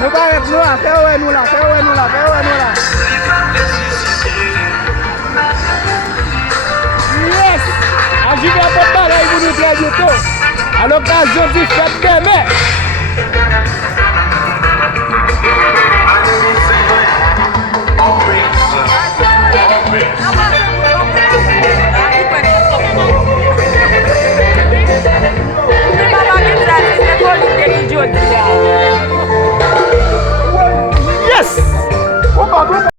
Nous pas être nous là, fais ouais nous là, fais ouais nous là, fais ouais nous là. Yes! Agir à votre bagaille pour nous très bientôt. À l'occasion du fête demain.